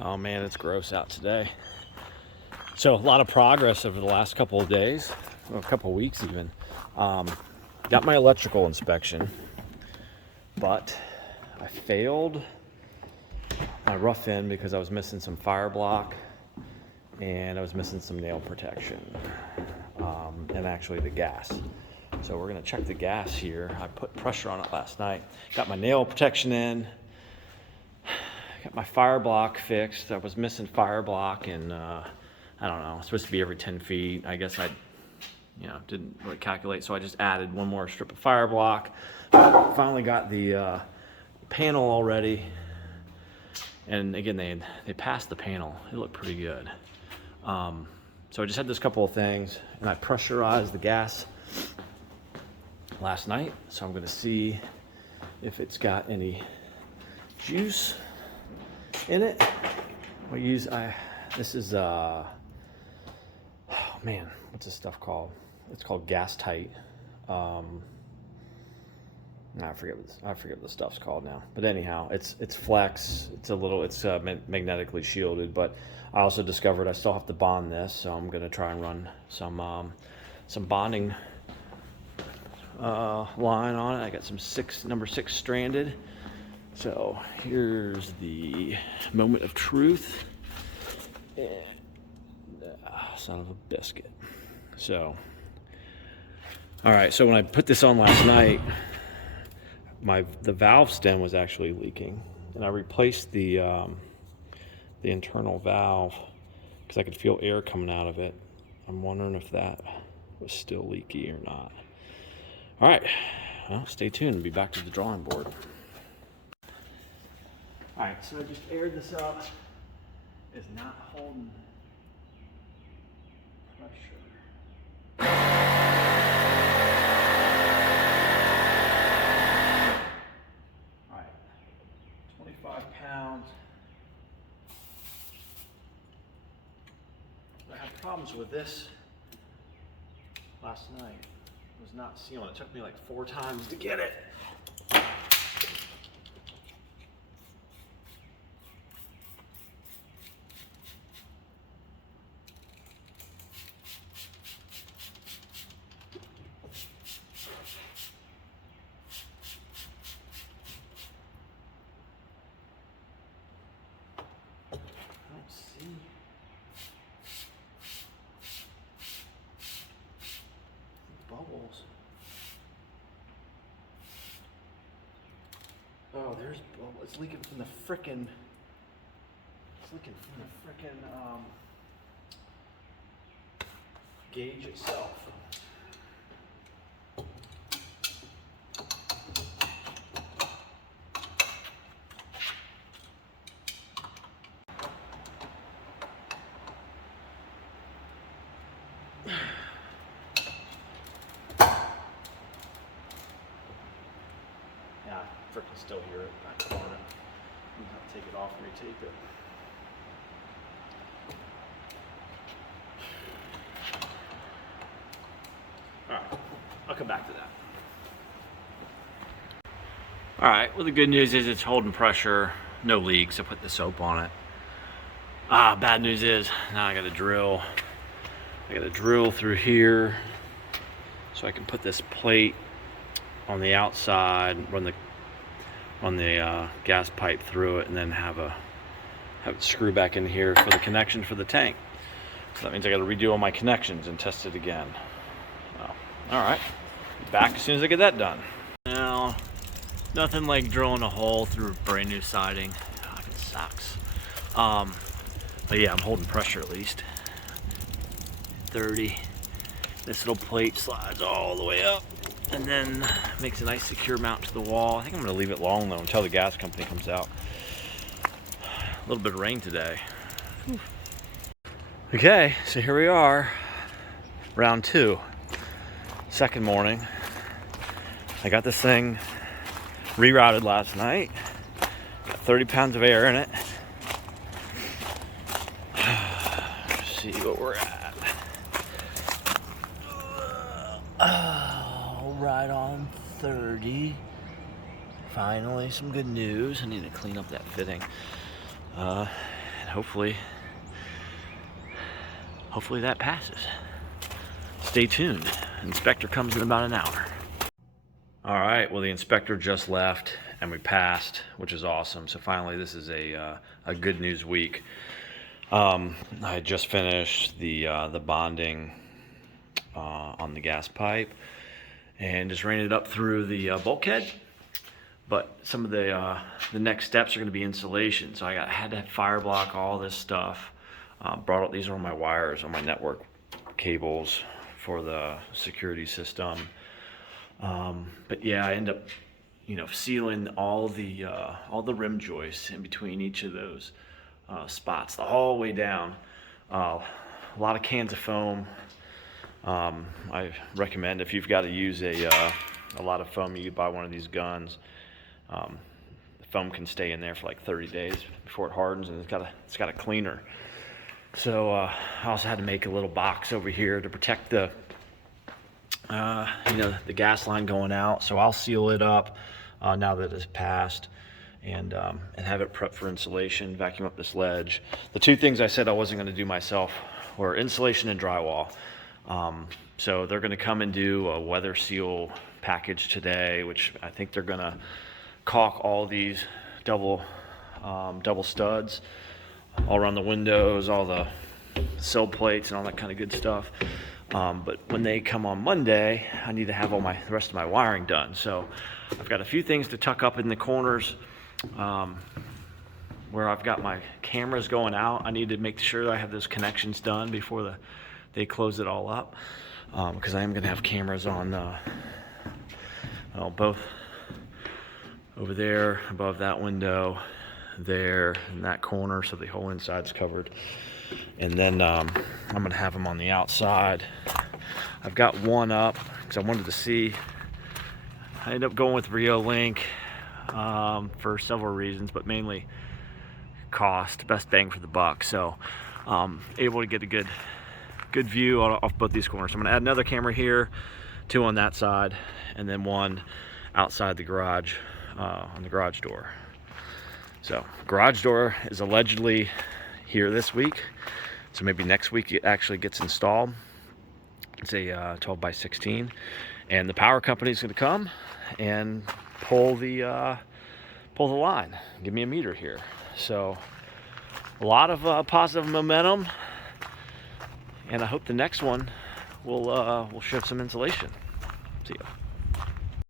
Oh man, it's gross out today. So a lot of progress over the last couple of days, or a couple of weeks even. Got my electrical inspection, but I failed my rough in because I was missing some fireblock and I was missing some nail protection, and actually the gas. So we're gonna check the gas here. I put pressure on it last night. Got my nail protection in. Got my fireblock fixed. I was missing fireblock, and I don't know. It's supposed to be every 10 feet. I guess I, didn't really calculate, so I just added one more strip of fireblock. Finally got the panel already, and again they passed the panel. It looked pretty good. So I just had this couple of things, and I pressurized the gas last night. So I'm going to see if it's got any juice in it. This is oh man, what's this stuff called? It's called Gastite. I forget what the stuff's called now. But anyhow, it's flex. It's magnetically shielded. But I also discovered I still have to bond this, so I'm gonna try and run some bonding line on it. I got some number 6 stranded. So here's the moment of truth. And, son of a biscuit. So, all right. So when I put this on last night, the valve stem was actually leaking, and I replaced the internal valve because I could feel air coming out of it. I'm wondering if that was still leaky or not. All right. Well, stay tuned. Be back to the drawing board. All right, so I just aired this up. It's not holding pressure. All right, 25 pounds. I had problems with this last night. It was not sealing. It took me like 4 times to get it. Bubbles. Oh, there's bubbles. It's leaking from the frickin'. Gauge itself. Yeah, I frickin' still hear it back on it. You have to take it off and retape it. All right, I'll come back to that. All right, well the good news is it's holding pressure, no leaks. I put the soap on it. Bad news is now I gotta drill. I gotta drill through here so I can put this plate on the outside, run the gas pipe through it, and then have it screw back in here for the connection for the tank. So that means I got to redo all my connections and test it again. All right, back as soon as I get that done. Now, nothing like drilling a hole through brand new siding. It sucks. But yeah, I'm holding pressure at least. 30. This little plate slides all the way up and then makes a nice secure mount to the wall. I think I'm gonna leave it long though until the gas company comes out. A little bit of rain today. Whew. Okay, so here we are, round 2, second morning. I got this thing rerouted last night. Got 30 pounds of air in it. Let's see what we're at. Right on 30. Finally, some good news. I need to clean up that fitting. And hopefully that passes. Stay tuned. Inspector comes in about an hour. All right, well, the inspector just left and we passed, which is awesome. So finally, this is a good news week. I just finished the bonding on the gas pipe and just ran it up through the bulkhead. But some of the next steps are going to be insulation. So I had to fireblock all this stuff. Brought up, these are my wires on my network cables for the security system. But yeah, I end up, sealing all the rim joists in between each of those spots the whole way down. A lot of cans of foam. I recommend, if you've got to use a lot of foam, you buy one of these guns. The foam can stay in there for like 30 days before it hardens, and it's got a cleaner. So I also had to make a little box over here to protect the gas line going out. So I'll seal it up now that it's passed, and have it prepped for insulation, vacuum up this ledge. The two things I said I wasn't going to do myself were insulation and drywall. So they're going to come and do a weather seal package today, which I think they're going to caulk all these double studs all around the windows, all the sill plates and all that kind of good stuff. But when they come on Monday, I need to have the rest of my wiring done. So I've got a few things to tuck up in the corners where I've got my cameras going out. I need to make sure I have those connections done before they close it all up, because I am going to have cameras on both over there, above that window, there, in that corner, so the whole inside's covered. And then I'm going to have them on the outside. I've got one up because I wanted to see. I ended up going with Reolink for several reasons, but mainly cost, best bang for the buck. So able to get a good view off both these corners. So I'm going to add another camera here, two on that side, and then one outside the garage on the garage door. So garage door is allegedly here this week, so maybe next week it actually gets installed. It's a 12 by 16, and the power company is going to come and pull the line, give me a meter here. So a lot of positive momentum, and I hope the next one will show some insulation. See ya.